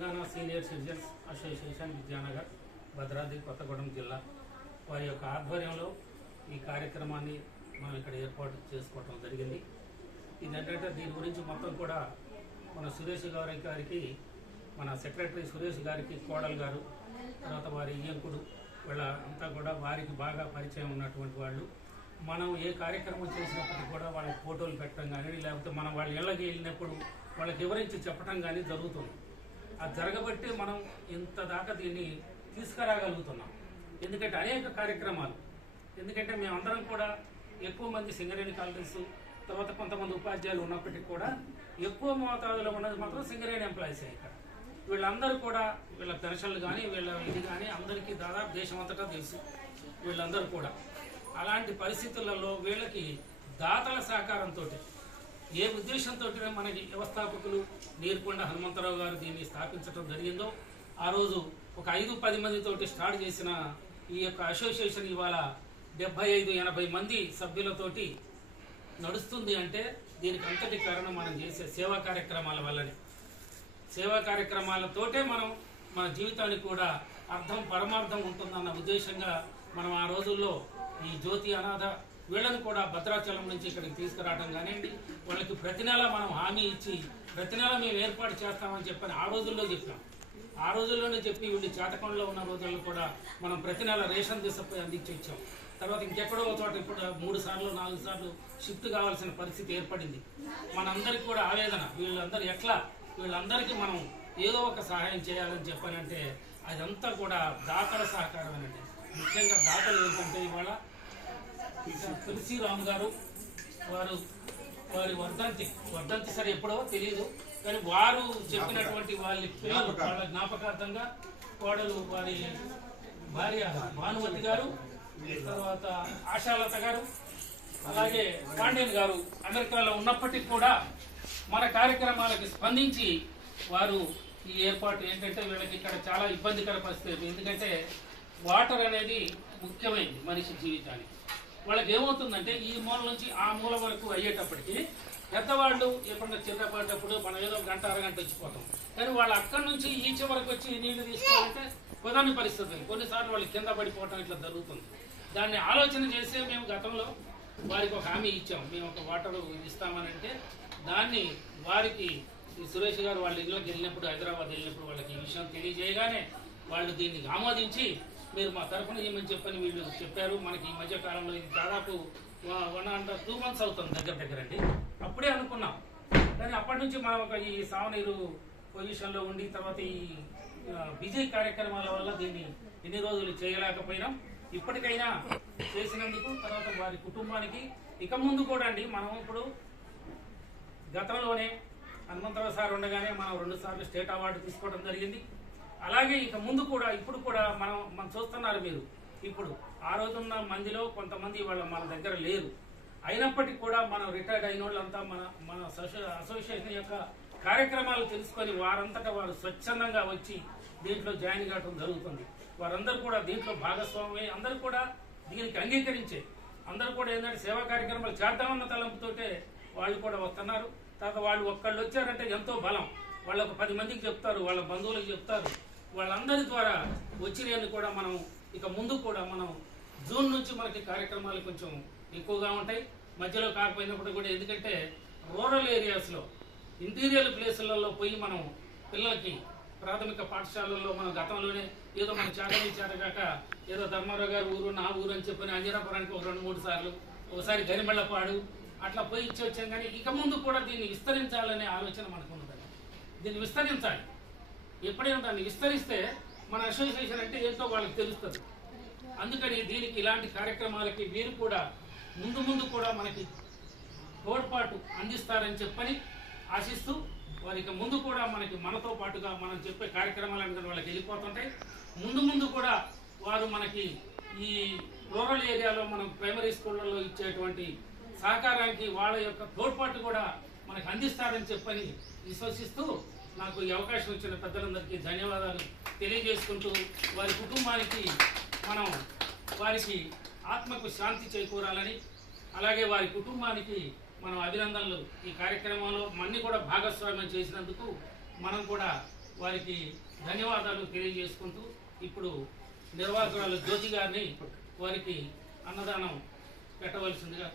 Telangana senior citizens association Vidyanagar Bhadradri Kothagudem జిల్లా వారి యొక్క ఆధ్వర్యంలో ఈ కార్యక్రమాన్ని మనం ఇక్కడ ఏర్పాటు చేసుకోవడం జరిగింది. ఇదేంటంటే దీని గురించి మొత్తం కూడా మన సురేష్ గారికి మన సెక్రటరీ సురేష్ గారికి కోడలు గారు, తర్వాత వారి ఈయంకుడు వీళ్ళ అంతా కూడా వారికి బాగా పరిచయం ఉన్నటువంటి వాళ్ళు. మనం ఏ కార్యక్రమం చేసినప్పటికీ కూడా వాళ్ళకి ఫోటోలు పెట్టడం కానీ, లేకపోతే మనం వాళ్ళ ఇళ్ళకి వెళ్ళినప్పుడు వాళ్ళకి వివరించి చెప్పడం కానీ జరుగుతుంది. అది జరగబట్టి మనం ఇంత దాకా దీన్ని తీసుకురాగలుగుతున్నాం. ఎందుకంటే అనేక కార్యక్రమాలు, ఎందుకంటే మేమందరం కూడా ఎక్కువ మంది సింగరేణి కాలనీస్, తర్వాత కొంతమంది ఉపాధ్యాయులు ఉన్నప్పటికీ కూడా ఎక్కువ మోతాదులో ఉన్నది మాత్రం సింగరేణి ఎంప్లాయీస్. ఇక్కడ వీళ్ళందరూ కూడా వీళ్ళ పెన్షన్లు కానీ వీళ్ళ ఇది కానీ అందరికీ దాదాపు దేశం అంతటా తెలుసు. వీళ్ళందరూ కూడా అలాంటి పరిస్థితులలో వీళ్ళకి దాతల సహకారంతో, ఏ ఉద్దేశంతో మనకి వ్యవస్థాపకులు నీరుకొండ హనుమంతరావు గారు దీన్ని స్థాపించడం జరిగిందో, ఆ రోజు ఒక 5-10 మందితోటి స్టార్ట్ చేసిన ఈ యొక్క అసోసియేషన్ ఇవాళ 75-80 మంది సభ్యులతోటి నడుస్తుంది. అంటే దీనికి అంతటి కారణం మనం చేసే సేవా కార్యక్రమాల వల్లనే. సేవా కార్యక్రమాలతోటే మనం మన జీవితానికి కూడా అర్థం పరమార్థం ఉంటుందన్న ఉద్దేశంగా మనం ఆ రోజుల్లో ఈ జ్యోతి అనాథ వీళ్ళని కూడా భద్రాచలం నుంచి ఇక్కడికి తీసుకురావడం కానివ్వండి, వాళ్ళకి ప్రతి నెల మనం హామీ ఇచ్చి ప్రతి నెల మేము ఏర్పాటు చేస్తామని చెప్పని ఆ రోజుల్లో చెప్పాం. ఆ రోజుల్లోనే చెప్పి వీళ్ళు చేతకంలో ఉన్న రోజుల్లో కూడా మనం ప్రతి నెల రేషన్ తీసుకుపోయి అందించి ఇచ్చాం. తర్వాత ఇంకెక్కడో చోట ఇప్పుడు 3 సార్లు 4 సార్లు షిఫ్ట్ కావాల్సిన పరిస్థితి ఏర్పడింది. మనందరికీ కూడా ఆవేదన, వీళ్ళందరికీ మనం ఏదో ఒక సహాయం చేయాలని చెప్పానంటే అదంతా కూడా దాతల సహకారమేనండి. ముఖ్యంగా దాతలు ఏంటంటే ఇవాళ తులసిరామ్ గారు వారి వర్ధంతి సరే ఎప్పుడో తెలియదు, కానీ వారు చెప్పినటువంటి వాళ్ళ పిల్లలు వాళ్ళ జ్ఞాపకార్థంగా కోడలు వారి భార్య భానుమతి గారు, తర్వాత ఆశాలత గారు, అలాగే పాండ్యన్ గారు అమెరికాలో ఉన్నప్పటికీ కూడా మన కార్యక్రమాలకి స్పందించి వారు ఈ ఏర్పాటు ఏంటంటే వీళ్ళకి ఇక్కడ చాలా ఇబ్బందికర పరిస్థితి. ఎందుకంటే వాటర్ అనేది ముఖ్యమైనది మనిషి జీవితానికి. వాళ్ళకి ఏమవుతుందంటే ఈ మూల నుంచి ఆ మూల వరకు అయ్యేటప్పటికి పెద్దవాళ్ళు ఎప్పుడన్నా చిన్నపడేటప్పుడు మనం ఏదో 1-1.5 గంట వచ్చిపోతాం, కానీ వాళ్ళు అక్కడి నుంచి ఈ చివరకు వచ్చి నీళ్లు తీసుకోవాలంటే కుదరని పరిస్థితులు. కొన్నిసార్లు వాళ్ళు కింద పడిపోవటం ఇట్లా జరుగుతుంది. దాన్ని ఆలోచన చేసే మేము గతంలో వారికి ఒక హామీ ఇచ్చాం, మేము ఒక వాటర్ ఇస్తామని. అంటే దాన్ని వారికి సురేష్ గారు వాళ్ళ ఇళ్ళకి వెళ్ళినప్పుడు, హైదరాబాద్ వెళ్ళినప్పుడు వాళ్ళకి ఈ విషయం తెలియజేయగానే వాళ్ళు దీన్ని ఆమోదించి మీరు మా తరఫున ఏమని చెప్పని వీళ్ళు చెప్పారు. మనకి ఈ మధ్య కాలంలో ఇది దాదాపు 1.5-2 months అవుతుంది దగ్గర అండి. అప్పుడే అనుకున్నాం, కానీ అప్పటి నుంచి మనం ఒక ఈ సావనీరు పొజిషన్లో ఉండి తర్వాత ఈ బిజీ కార్యక్రమాల వల్ల దీన్ని ఎన్ని రోజులు చేయలేకపోయినాం. ఇప్పటికైనా చేసినందుకు తర్వాత వారి కుటుంబానికి ఇక ముందు కూడా అండి, మనం ఇప్పుడు గతంలోనే హనుమంతరావు సార్ ఉండగానే మనం 2 సార్లు స్టేట్ అవార్డు తీసుకోవడం జరిగింది. అలాగే ఇక ముందు కూడా ఇప్పుడు కూడా మనం చూస్తున్నారు మీరు. ఇప్పుడు ఆ రోజున్న మందిలో కొంతమంది మన దగ్గర లేరు, అయినప్పటికీ కూడా మనం రిటైర్డ్ అయిన వాళ్ళంతా మన అసోసియేషన్ యొక్క కార్యక్రమాలు తెలుసుకొని వారంతటా వారు స్వచ్ఛందంగా వచ్చి దీంట్లో జాయిన్ కావడం జరుగుతుంది. వారందరూ కూడా దీంట్లో భాగస్వామి, అందరూ కూడా దీనికి అంగీకరించే, అందరూ కూడా ఏంటంటే సేవా కార్యక్రమాలు చేద్దామన్న తలంపుతోటే వాళ్ళు కూడా వస్తున్నారు. తర్వాత వాళ్ళు ఒక్కళ్ళు వచ్చారంటే ఎంతో బలం. వాళ్ళు ఒక 10 మందికి చెప్తారు, వాళ్ళ బంధువులకు చెప్తారు. వాళ్ళందరి ద్వారా వచ్చినవి కూడా మనం ఇక ముందు కూడా మనం జూన్ నుంచి మనకి కార్యక్రమాలు కొంచెం ఎక్కువగా ఉంటాయి. మధ్యలో కాకపోయినప్పుడు కూడా, ఎందుకంటే రూరల్ ఏరియాస్లో ఇంటీరియర్ ప్లేసులలో పోయి మనం పిల్లలకి ప్రాథమిక పాఠశాలల్లో మనం గతంలోనే ఏదో మన చేతగాక ఏదో ధర్మారావు గారు ఊరు నా ఊరు అని చెప్పని అంజనాపురానికి ఒక 2-3 సార్లు, ఒకసారి గరిమెళ్ళపాడు అట్లా పోయి ఇచ్చి వచ్చాం. కానీ ఇక ముందు కూడా దీన్ని విస్తరించాలనే ఆలోచన మనకు ఉన్నది. దీన్ని విస్తరించాలి. ఎప్పుడైనా దాన్ని విస్తరిస్తే మన అసోసియేషన్ అంటే ఏంటో వాళ్ళకి తెలుస్తుంది. అందుకని దీనికి ఇలాంటి కార్యక్రమాలకి వీరు కూడా ముందు కూడా మనకి తోడ్పాటు అందిస్తారని చెప్పని ఆశిస్తూ, వారికి ముందు కూడా మనతో పాటుగా మనం చెప్పే కార్యక్రమాలు వాళ్ళకి వెళ్ళిపోతుంటాయి. ముందు కూడా వారు మనకి ఈ రూరల్ ఏరియాలో మనం ప్రైమరీ స్కూళ్ళలో ఇచ్చేటువంటి సహకారానికి వాళ్ళ యొక్క తోడ్పాటు కూడా మనకు అందిస్తారని చెప్పని విశ్వసిస్తూ నాకు ఈ అవకాశం ఇచ్చిన పెద్దలందరికీ ధన్యవాదాలు తెలియజేసుకుంటూ, వారి కుటుంబానికి వారికి ఆత్మకు శాంతి చేకూరాలని, అలాగే వారి కుటుంబానికి మనం అభినందనలు. ఈ కార్యక్రమంలో మన్ని కూడా భాగస్వామ్యం చేసినందుకు మనం కూడా వారికి ధన్యవాదాలు తెలియజేసుకుంటూ ఇప్పుడు నిర్వాహకురాలు జ్యోతి గారిని వారికి అన్నదానం పెట్టవలసిందిగా